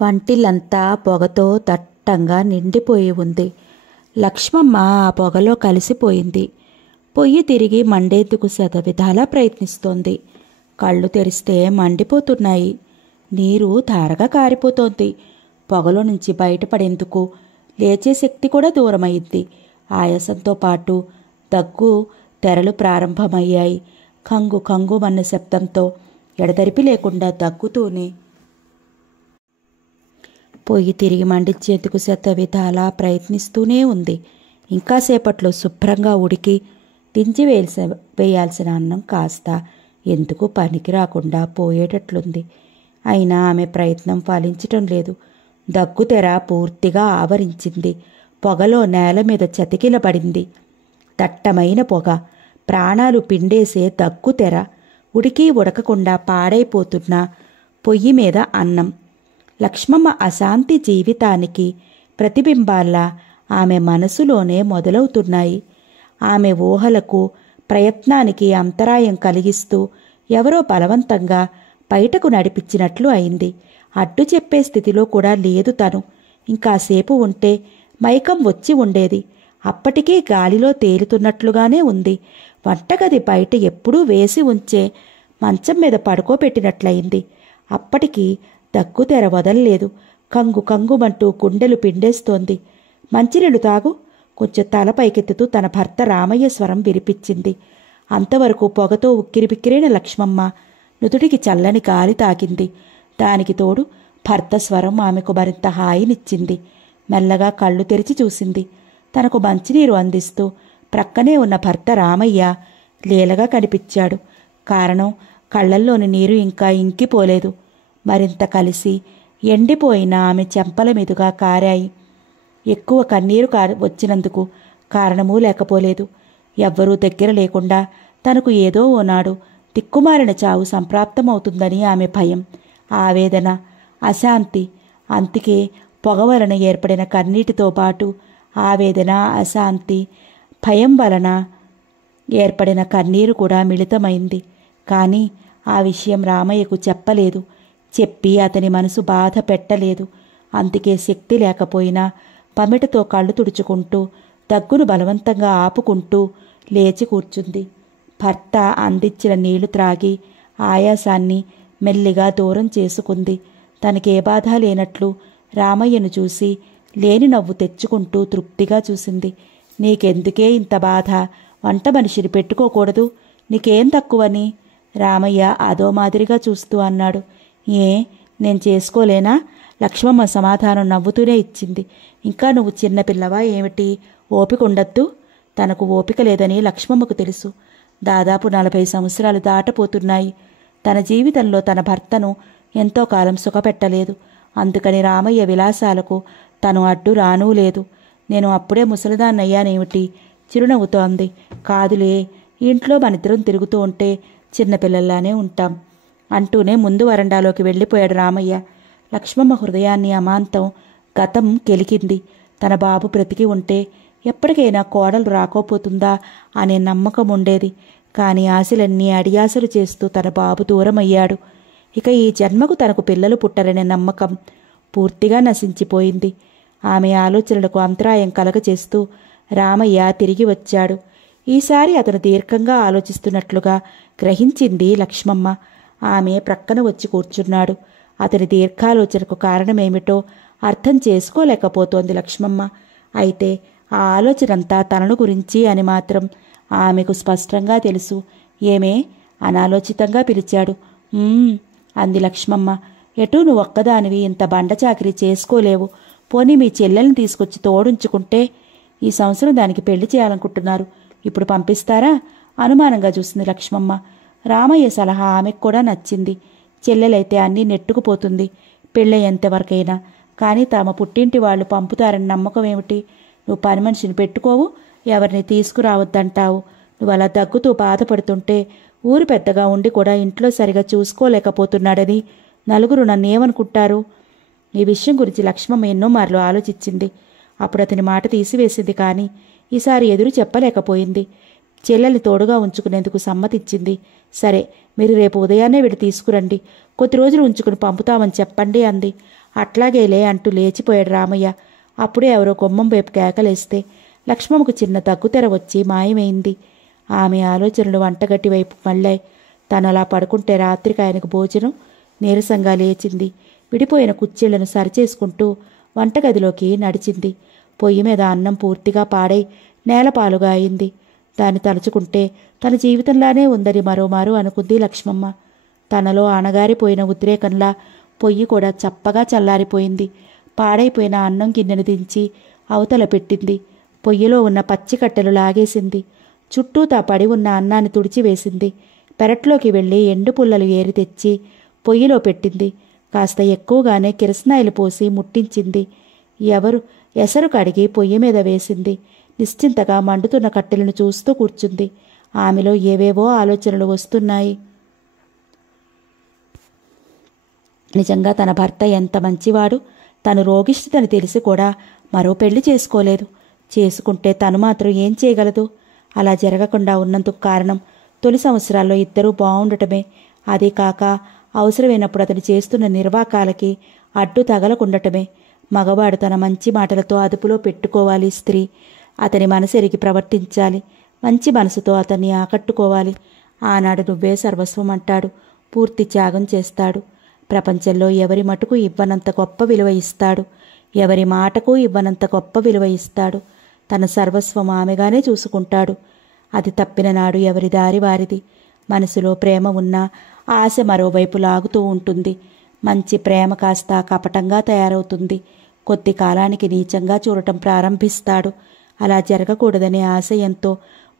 వంటిల్లంతా పొగతో దట్టంగా నిండిపోయి ఉంది. లక్ష్మమ్మ ఆ పొగలో కలిసిపోయింది. పొయ్యి తిరిగి మండేందుకు శతవిధాలా ప్రయత్నిస్తోంది. కళ్ళు తెరిస్తే మండిపోతున్నాయి. నీరు ధారగా కారిపోతోంది. పొగలో నుంచి బయటపడేందుకు లేచే శక్తి కూడా దూరమైంది. ఆయాసంతో పాటు దగ్గు తెరలు ప్రారంభమయ్యాయి. కంగు కంగుమన్న శబ్దంతో ఎడతెరిపి లేకుండా దగ్గుతూనే పొయ్యి తిరిగి మండించేందుకు శతవిధాలా ప్రయత్నిస్తూనే ఉంది. ఇంకాసేపట్లో శుభ్రంగా ఉడికి దించి వేయాల్సిన అన్నం కాస్త ఎందుకు పనికి రాకుండా పోయేటట్లుంది. అయినా ఆమె ప్రయత్నం ఫలించటం లేదు. దగ్గుతెర పూర్తిగా ఆవరించింది. పొగలో నేల మీద చతికిలబడింది. దట్టమైన పొగ, ప్రాణాలు పిండేసే దగ్గుతెర, ఉడికి ఉడకకుండా పాడైపోతున్న పొయ్యి మీద అన్నం. లక్ష్మమ్మ అశాంతి జీవితానికి ప్రతిబింబాల్లా ఆమె మనసులోనే మొదలవుతున్నాయి. ఆమె ఊహలకు, ప్రయత్నానికి అంతరాయం కలిగిస్తూ ఎవరో బలవంతంగా బయటకు నడిపించినట్లు అయింది. అడ్డు చెప్పే స్థితిలో కూడా లేదు తను. ఇంకాసేపు ఉంటే మైకం వచ్చి ఉండేది. అప్పటికీ గాలిలో తేలుతున్నట్లుగానే ఉంది. వంటగది బయట ఎప్పుడూ వేసి ఉంచే మంచం మీద పడుకోబెట్టినట్లయింది. అప్పటికి దగ్గుతెర వదల్లేదు. కంగు కంగుమంటూ గుండెలు పిండేస్తోంది. మంచినీళ్ళు తాగు, కొంచెం తల పైకెత్తుతూ తన భర్త రామయ్య స్వరం వినిపించింది. అంతవరకు పొగతో ఉక్కిరిబిక్కిరైన లక్ష్మమ్మ నుదుటికి చల్లని గాలి తాకింది. దానికి తోడు భర్త స్వరం ఆమెకు మరింత హాయినిచ్చింది. మెల్లగా కళ్ళు తెరిచి చూసింది. తనకు మంచినీరు అందిస్తూ ప్రక్కనే ఉన్న భర్త రామయ్య లీలగా కనిపించాడు. కారణం, కళ్లల్లోని నీరు ఇంకా ఇంకిపోలేదు. మరింత కలిసి ఎండిపోయిన ఆమె చెంపల మీదుగా కారాయి. ఎక్కువ కన్నీరు వచ్చినందుకు కారణమూ లేకపోలేదు. ఎవ్వరూ దగ్గర లేకుండా తనకు ఏదో ఓనాడు దిక్కుమాలిన చావు సంప్రాప్తమవుతుందని ఆమె భయం, ఆవేదన, అశాంతి. అందుకే పొగ వలన ఏర్పడిన కన్నీటితో పాటు ఆవేదన, అశాంతి, భయం వలన ఏర్పడిన కన్నీరు కూడా మిళితమైంది. కానీ ఆ విషయం రామయ్యకు చెప్పలేదు. చెప్పి అతని మనసు బాధ పెట్టలేదు. అందుకే శక్తి లేకపోయినా పమిటతో కళ్ళు తుడుచుకుంటూ దగ్గును బలవంతంగా ఆపుకుంటూ లేచి కూర్చుంది. భర్త అందించిన నీళ్లు త్రాగి ఆయాసాన్ని మెల్లిగా దూరం చేసుకుంది. తనకే బాధ లేనట్లు రామయ్యను చూసి లేని నవ్వు తెచ్చుకుంటూ తృప్తిగా చూసింది. నీకెందుకే ఇంత బాధ? వంట మనిషిని పెట్టుకోకూడదు? నీకేం తక్కువని? రామయ్య అదో మాదిరిగా చూస్తూ అన్నాడు. ఏ, నేను చేసుకోలేనా? లక్ష్మమ్మ సమాధానం నవ్వుతూనే ఇచ్చింది. ఇంకా నువ్వు చిన్నపిల్లవా ఏమిటి? ఓపిక ఉండద్దు. తనకు ఓపిక లేదని లక్ష్మమ్మకు తెలుసు. దాదాపు 40 సంవత్సరాలు దాటపోతున్నాయి. తన జీవితంలో తన భర్తను ఎంతో కాలం సుఖపెట్టలేదు. అందుకని రామయ్య విలాసాలకు తను అడ్డు రానూ లేదు. నేను అప్పుడే ముసలిదాన్నయ్యానేమిటి? చిరునవ్వుతో అంది. కాదులే, ఇంట్లో మనిద్దరం తిరుగుతూ ఉంటే చిన్నపిల్లల్లానే ఉంటాం అంటూనే ముందు వరండాలోకి వెళ్ళిపోయాడు రామయ్య. లక్ష్మమ్మ హృదయాన్ని అమాంతం గతం కెలికింది. తన బాబు బ్రతికి ఉంటే ఎప్పటికైనా కోడలు రాకపోతుందా అనే నమ్మకం ఉండేది. కానీ ఆశలన్నీ అడియాసలు చేస్తూ తన బాబు దూరమయ్యాడు. ఇక ఈ జన్మకు తనకు పిల్లలు పుట్టరనే నమ్మకం పూర్తిగా నశించిపోయింది. ఆమె ఆలోచనలకు అంతరాయం కలగచేస్తూ రామయ్య తిరిగి వచ్చాడు. ఈసారి అతను దీర్ఘంగా ఆలోచిస్తున్నట్లుగా గ్రహించింది లక్ష్మమ్మ. ఆమె ప్రక్కన వచ్చి కూర్చున్నాడు. అతని దీర్ఘాలోచనకు కారణమేమిటో అర్థం చేసుకోలేకపోతోంది లక్ష్మమ్మ. అయితే ఆ ఆలోచనంతా తనను గురించి అని మాత్రం ఆమెకు స్పష్టంగా తెలుసు. ఏమే, అనాలోచితంగా పిలిచాడు. అంది లక్ష్మమ్మ. ఎటూ నువ్వు ఒక్కదానివి ఇంత బండచాకిరీ చేసుకోలేవు. పోనీ మీ చెల్లెల్ని తీసుకొచ్చి తోడుంచుకుంటే ఈ సంవత్సరం దానికి పెళ్లి చేయాలనుకుంటున్నారు. ఇప్పుడు పంపిస్తారా? అనుమానంగా చూసింది లక్ష్మమ్మ. రామయ్య సలహా ఆమెకు కూడా నచ్చింది. చెల్లెలైతే అన్నీ నెట్టుకుపోతుంది పెళ్ళయ్యేంతవరకైనా. కానీ తమ పుట్టింటి వాళ్ళు పంపుతారని నమ్మకం ఏమిటి? నువ్వు పని మనిషిని పెట్టుకోవు, ఎవరిని తీసుకురావద్దంటావు. నువ్వు అలా దగ్గుతూ బాధపడుతుంటే ఊరు పెద్దగా ఉండి కూడా ఇంట్లో సరిగా చూసుకోలేకపోతున్నాడని నలుగురు నన్నేమనుకుంటారు? ఈ విషయం గురించి లక్ష్మమ్మ ఎన్నో మార్లు ఆలోచించింది. అప్పుడు అతని మాట తీసివేసింది. కానీ ఈసారి ఎదురు చెప్పలేకపోయింది. చెల్లెల్ని తోడుగా ఉంచుకునేందుకు సమ్మతించింది. సరే, మీరు రేపు ఉదయాన్నే వెళ్ళి తీసుకురండి, కొద్ది రోజులు ఉంచుకుని పంపుతామని చెప్పండి అంది. అట్లాగేలే అంటూ లేచిపోయాడు రామయ్య. అప్పుడే ఎవరో గుమ్మం వైపు కేకలేస్తే లక్ష్మమ్మకు చిన్న దగ్గుతెర వచ్చి మాయమైంది. ఆమె ఆలోచనలు వంటగట్టి వైపు మళ్ళాయి. తనలా పడుకుంటే రాత్రికి ఆయనకు భోజనం. నీరసంగా లేచింది. విడిపోయిన కుర్చీళ్లను సరిచేసుకుంటూ వంటగదిలోకి నడిచింది. పొయ్యి మీద అన్నం పూర్తిగా పాడై నేలపాలుగా అయింది. దాన్ని తలుచుకుంటే తన జీవితంలానే ఉందని మరోమారు అనుకుంది లక్ష్మమ్మ. తనలో అణగారిపోయిన ఉద్రేకంలా పొయ్యి కూడా చప్పగా చల్లారిపోయింది. పాడైపోయిన అన్నం గిన్నెను దించి అవతల పెట్టింది. పొయ్యిలో ఉన్న పచ్చి కట్టెలు లాగేసింది. చుట్టూతా పడి ఉన్న అన్నాన్ని తుడిచివేసింది. పెరట్లోకి వెళ్ళి ఎండు పుల్లలు ఏరి తెచ్చి పొయ్యిలో పెట్టింది. కాస్త ఎక్కువగానే కిరసనాయిలు పోసి ముట్టించింది. ఎసరు కడిగి పొయ్యి మీద వేసింది. నిశ్చింతగా మండుతున్న కట్టెలను చూస్తూ కూర్చుంది. ఆమెలో ఏవేవో ఆలోచనలు వస్తున్నాయి. నిజంగా తన భర్త ఎంత మంచివాడు. తను రోగిష్టిదని తెలిసి కూడా మరో పెళ్లి చేసుకోలేదు. చేసుకుంటే తను మాత్రం ఏం చేయగలదు? అలా జరగకుండా ఉన్నందుకు కారణం తొలి సంవత్సరాల్లో ఇద్దరూ బాగుండటమే. అదే కాక అవసరమైనప్పుడు అతను చేస్తున్న నిర్వాకాలకి అడ్డు తగలకుండటమే. మగవాడు తన మంచి మాటలతో అదుపులో పెట్టుకోవాలి. స్త్రీ అతని మనసెరిగి ప్రవర్తించాలి. మంచి మనసుతో అతన్ని ఆకట్టుకోవాలి. ఆనాడు నువ్వే సర్వస్వం అంటాడు. పూర్తి త్యాగం చేస్తాడు. ప్రపంచంలో ఎవరి మటుకు ఇవ్వనంత గొప్ప విలువ ఇస్తాడు. ఎవరి మాటకు ఇవ్వనంత గొప్ప విలువ ఇస్తాడు. తన సర్వస్వం ఆమెగానే చూసుకుంటాడు. అది తప్పిన నాడు ఎవరి దారి వారిది. మనసులో ప్రేమ ఉన్నా ఆశ మరోవైపు లాగుతూ ఉంటుంది. మంచి ప్రేమ కాస్త కపటంగా తయారవుతుంది. కొద్ది కాలానికి నీచంగా చూడటం ప్రారంభిస్తాడు. అలా జరగకూడదనే ఆశయంతో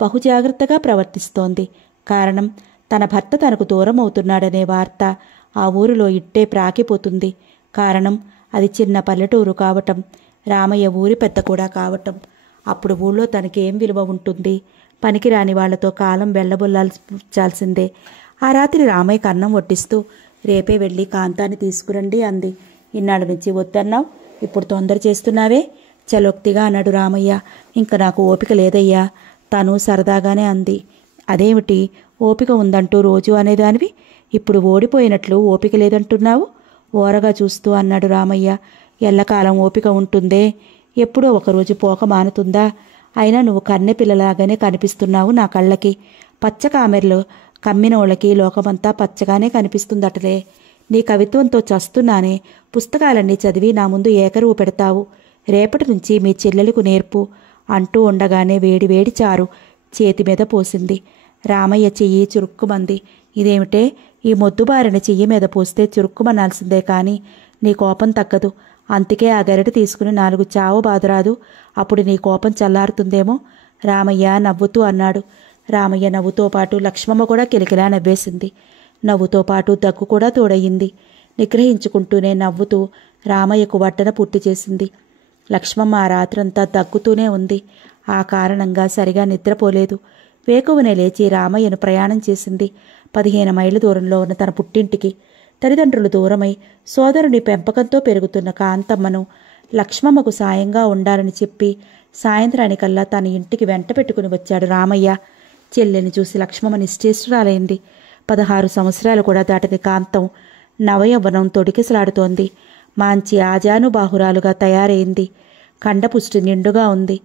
బహుజాగ్రత్తగా ప్రవర్తిస్తోంది. కారణం, తన భర్త తనకు దూరం అవుతున్నాడనే వార్త ఆ ఊరిలో ఇట్టే ప్రాకిపోతుంది. కారణం, అది చిన్న పల్లెటూరు కావటం. రామయ్య ఊరి పెద్ద కూడా కావటం. అప్పుడు ఊళ్ళో తనకేం విలువ ఉంటుంది? పనికిరాని వాళ్లతో కాలం వెళ్ళబొల్లాల్సిందే. ఆ రాత్రి రామయ్యకు అన్నం వడ్డిస్తూ, రేపే వెళ్ళి కాంతాన్ని తీసుకురండి అంది. ఇన్నాళ్ళ నుంచి వద్దన్నావు, ఇప్పుడు తొందర చేస్తున్నావే? చలోక్తిగా అన్నాడు రామయ్య. ఇంక నాకు ఓపిక లేదయ్యా. తను సరదాగానే అంది. అదేమిటి ఓపిక ఉందంటూ రోజు అనేదానివి, ఇప్పుడు ఓడిపోయినట్లు ఓపిక లేదంటున్నావు? ఓరగా చూస్తూ అన్నాడు రామయ్య. ఎల్లకాలం ఓపిక ఉంటుందే? ఎప్పుడో ఒకరోజు పోక మానుతుందా? అయినా నువ్వు కన్నె పిల్లలాగానే కనిపిస్తున్నావు నా కళ్ళకి. పచ్చ కామెర్లు కమ్మినోళ్ళకి లోకమంతా పచ్చగానే కనిపిస్తుందటలే. నీ కవిత్వంతో చస్తున్నానే. పుస్తకాలన్నీ చదివి నా ముందు ఏకరువు పెడతావు. రేపటి నుంచి మీ చెల్లెలకు నేర్పు అంటూ ఉండగానే వేడివేడి చారు చేతి మీద పోసింది. రామయ్య చెయ్యి చురుక్కుమంది. ఇదేమిటే, ఈ మొద్దుబారిన చెయ్యి మీద పోస్తే చురుక్కుమనాల్సిందే కానీ నీ కోపం తగ్గదు. అందుకే ఆ గరిట తీసుకుని 4 చావు బాధరాదు. అప్పుడు నీ కోపం చల్లారుతుందేమో రామయ్య నవ్వుతూ అన్నాడు. రామయ్య నవ్వుతో పాటు లక్ష్మమ్మ కూడా కిలకిలా నవ్వేసింది. నవ్వుతో పాటు దగ్గు కూడా తోడయింది. నిగ్రహించుకుంటూనే నవ్వుతూ రామయ్యకు వడ్డన పూర్తి చేసింది. లక్ష్మమ్మ ఆ రాత్రంతా దగ్గుతూనే ఉంది. ఆ కారణంగా సరిగా నిద్రపోలేదు. వేకువనే లేచి రామయ్యను ప్రయాణం చేసింది. 15 మైళ్ళ దూరంలో ఉన్న తన పుట్టింటికి. తల్లిదండ్రులు దూరమై సోదరుని పెంపకంతో పెరుగుతున్న కాంతమ్మను లక్ష్మమ్మకు సాయంగా ఉండాలని చెప్పి సాయంత్రానికల్లా తన ఇంటికి వెంట పెట్టుకుని వచ్చాడు రామయ్య. చెల్లెని చూసి లక్ష్మమ్మ నిశ్చేష్టురాలైంది. 16 సంవత్సరాలు కూడా దాటని కాంతం నవయవ్వనం తొడికిసలాడుతోంది. మాంచి ఆజానుబాహురాలుగా తయారైంది. కండపుష్టి నిండుగా ఉంది.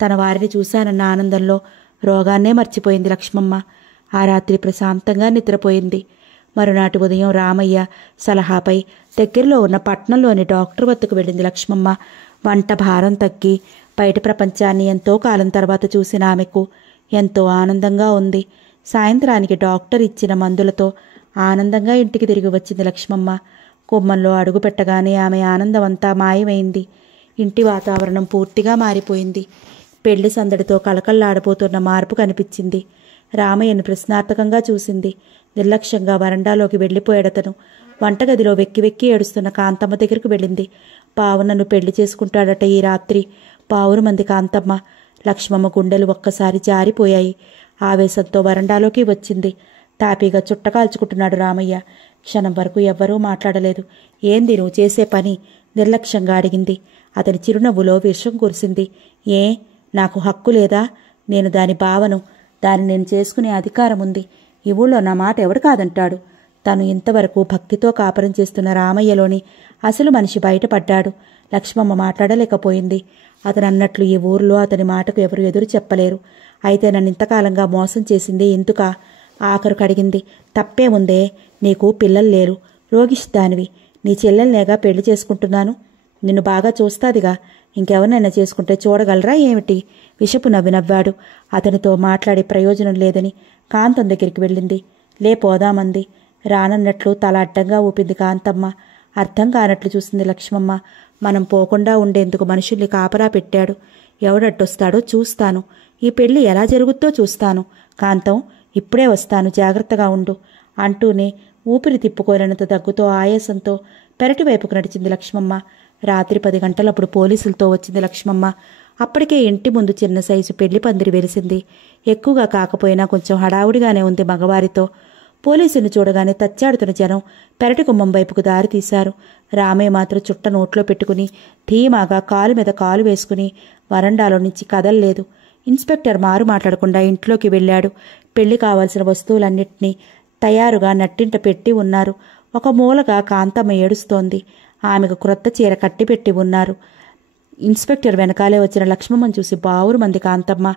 తన వారిని చూశానన్న ఆనందంలో రోగాన్నే మర్చిపోయింది లక్ష్మమ్మ. ఆ రాత్రి ప్రశాంతంగా నిద్రపోయింది. మరునాటి ఉదయం రామయ్య సలహాపై దగ్గరలో ఉన్న పట్నంలోని డాక్టర్ వద్దకు వెళ్ళింది లక్ష్మమ్మ. వంట భారం తగ్గి బయట ప్రపంచాన్ని ఎంతో కాలం తర్వాత చూసిన ఆమెకు ఎంతో ఆనందంగా ఉంది. సాయంత్రానికి డాక్టర్ ఇచ్చిన మందులతో ఆనందంగా ఇంటికి తిరిగి వచ్చింది లక్ష్మమ్మ. గుమ్మంలో అడుగు పెట్టగానే ఆమె ఆనందమంతా మాయమైంది. ఇంటి వాతావరణం పూర్తిగా మారిపోయింది. పెళ్లి సందడితో కళకళ్లాడబోతున్న మార్పు కనిపించింది. రామయ్యను ప్రశ్నార్థకంగా చూసింది. నిర్లక్ష్యంగా వరండాలోకి వెళ్ళిపోయాడతను. వంటగదిలో వెక్కి వెక్కి ఏడుస్తున్న కాంతమ్మ దగ్గరకు వెళ్ళింది. పావునన్ను పెళ్లి చేసుకుంటాడట ఈ రాత్రి. పావురు మంది కాంతమ్మ. లక్ష్మమ్మ గుండెలు ఒక్కసారి జారిపోయాయి. ఆవేశంతో వరండాలోకి వచ్చింది. తాపీగా చుట్టకాల్చుకుంటున్నాడు రామయ్య. క్షణం వరకు ఎవ్వరూ మాట్లాడలేదు. ఏంది నువ్వు చేసే పని? నిర్లక్ష్యంగా అడిగింది. అతని చిరునవ్వులో విషం కురిసింది. ఏ, నాకు హక్కు లేదా? నేను దాని భావను. దాన్ని నేను చేసుకునే అధికారం ఉంది. ఈ ఊళ్ళో నా మాట ఎవడు కాదంటాడు? తను ఇంతవరకు భక్తితో కాపురం చేస్తున్న రామయ్యలోని అసలు మనిషి బయటపడ్డాడు. లక్ష్మమ్మ మాట్లాడలేకపోయింది. అతను అన్నట్లు ఈ ఊరిలో అతని మాటకు ఎవరు ఎదురు చెప్పలేరు. అయితే నన్ను ఇంతకాలంగా మోసం చేసింది ఎందుకా? ఆఖరుకు అడిగింది. తప్పేముందే, నీకు పిల్లలు లేరు, రోగిష్దానివి. నీ చెల్లెల్నేగా పెళ్లి చేసుకుంటున్నాను. నిన్ను బాగా చూస్తాదిగా, ఇంకెవరినైనా చేసుకుంటే చూడగలరా ఏమిటి? విషపు నవ్వాడు. అతనితో మాట్లాడే ప్రయోజనం లేదని కాంతం దగ్గరికి వెళ్ళింది. పోదామంది. రానన్నట్లు తల అడ్డంగా ఊపింది కాంతమ్మ. అర్థం కానట్లు చూసింది లక్ష్మమ్మ. మనం పోకుండా ఉండేందుకు మనుషుల్ని కాపరా పెట్టాడు. ఎవడట్టొస్తాడో చూస్తాను. ఈ పెళ్లి ఎలా జరుగుద్దో చూస్తాను. కాంతం, ఇప్పుడే వస్తాను, జాగ్రత్తగా ఉండు అంటూనే ఊపిరి తిప్పుకోలేనంత దగ్గుతో ఆయాసంతో పెరటి వైపుకు నడిచింది లక్ష్మమ్మ. రాత్రి 10 గంటలప్పుడు పోలీసులతో వచ్చింది లక్ష్మమ్మ. అప్పటికే ఇంటి ముందు చిన్న సైజు పెళ్లి పందిరి వెలిసింది. ఎక్కువగా కాకపోయినా కొంచెం హడావుడిగానే ఉంది మగవారితో. పోలీసును చూడగానే తచ్చాడుతున్న జనం పెరటి గుమ్మం వైపుకు దారి తీశారు. రామయ్య మాత్రం చుట్ట నోట్లో పెట్టుకుని ధీమాగా కాలు మీద కాలు వేసుకుని వరండాలో నుంచి కదల్లేదు. ఇన్స్పెక్టర్ మారు మాట్లాడకుండా ఇంట్లోకి వెళ్ళాడు. పెళ్లి కావాల్సిన వస్తువులన్నింటినీ తయారుగా నట్టింట పెట్టి ఉన్నారు. ఒక మూలగా కాంతమ్మ ఏడుస్తోంది. ఆమెకు క్రొత్త చీర కట్టిపెట్టి ఉన్నారు. ఇన్స్పెక్టర్ వెనకాలే వచ్చిన లక్ష్మమ్మను చూసి బావురు మంది కాంతమ్మ.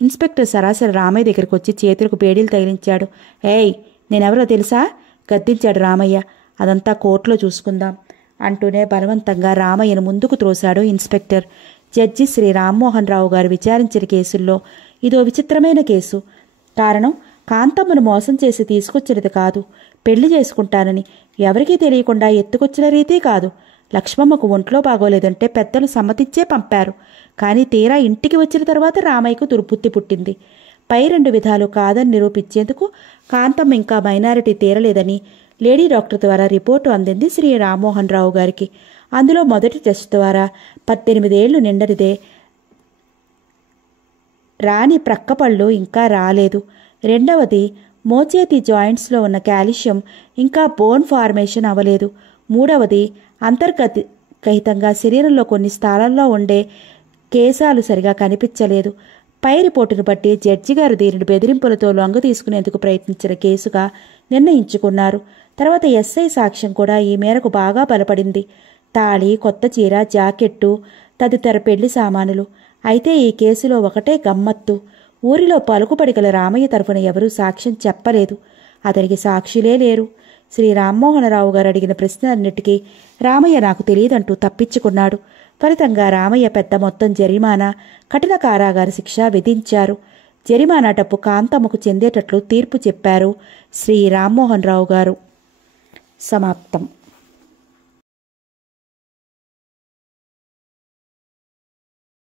ఇన్స్పెక్టర్ సరాసరి రామయ్య దగ్గరికి వచ్చి చేతులకు పేడీలు తగిలించాడు. ఏయ్, నేనెవరో తెలుసా? గద్దించాడు రామయ్య. అదంతా కోర్టులో చూసుకుందాం అంటూనే బలవంతంగా రామయ్యను ముందుకు త్రోశాడు ఇన్స్పెక్టర్. జడ్జి శ్రీ రామ్మోహన్ రావు గారు విచారించిన కేసుల్లో ఇదో విచిత్రమైన కేసు. కారణం, కాంతమ్మను మోసం చేసి తీసుకొచ్చినది కాదు, పెళ్లి చేసుకుంటానని ఎవరికీ తెలియకుండా ఎత్తుకొచ్చిన రీతి కాదు. లక్ష్మమ్మకు ఒంట్లో బాగోలేదంటే పెద్దలు సమ్మతించే పంపారు. కానీ తీరా ఇంటికి వచ్చిన తర్వాత రామయ్యకు దుర్బుద్ధి పుట్టింది. పై 2 విధాలు కాదని నిరూపించేందుకు కాంతమ్మ ఇంకా మైనారిటీ తీరలేదని లేడీ డాక్టర్ ద్వారా రిపోర్టు అందింది శ్రీ రామ్మోహన్ రావు గారికి. అందులో మొదటి టెస్ట్ ద్వారా 18 ఏళ్లు నిండనిదే, రాని ప్రక్కపళ్ళు ఇంకా రాలేదు. రెండవది, మోచేతి జాయింట్స్లో ఉన్న కాల్షియం ఇంకా బోన్ ఫార్మేషన్ అవ్వలేదు. మూడవది, అంతర్గతంగా శరీరంలో కొన్ని స్థానాల్లో ఉండే కేశాలు సరిగా కనిపించలేదు. పై రిపోర్టును బట్టి జడ్జి గారు దీనిని బెదిరింపులతో లొంగ తీసుకునేందుకు ప్రయత్నించిన కేసుగా నిర్ణయించుకున్నారు. తర్వాత ఎస్ఐ సాక్ష్యం కూడా ఈ మేరకు బాగా బలపడింది. తాళి, కొత్త చీర, జాకెట్టు తదితర పెళ్లి సామానులు. అయితే ఈ కేసులో ఒకటే గమ్మత్తు. ఊరిలో పలుకుబడిగల రామయ్య తరఫున ఎవరూ సాక్ష్యం చెప్పలేదు. అతనికి సాక్షులే లేరు. శ్రీ రామ్మోహనరావు గారు అడిగిన ప్రశ్నలన్నిటికీ రామయ్య నాకు తెలియదంటూ తప్పించుకున్నాడు. ఫలితంగా రామయ్య పెద్ద మొత్తం జరిమానా, కఠిన కారాగార శిక్ష విధించారు. జరిమానా డబ్బు కాంతమ్మకు చెందేటట్లు తీర్పు చెప్పారు శ్రీ రామ్మోహన్ రావు గారు. సమాప్తం.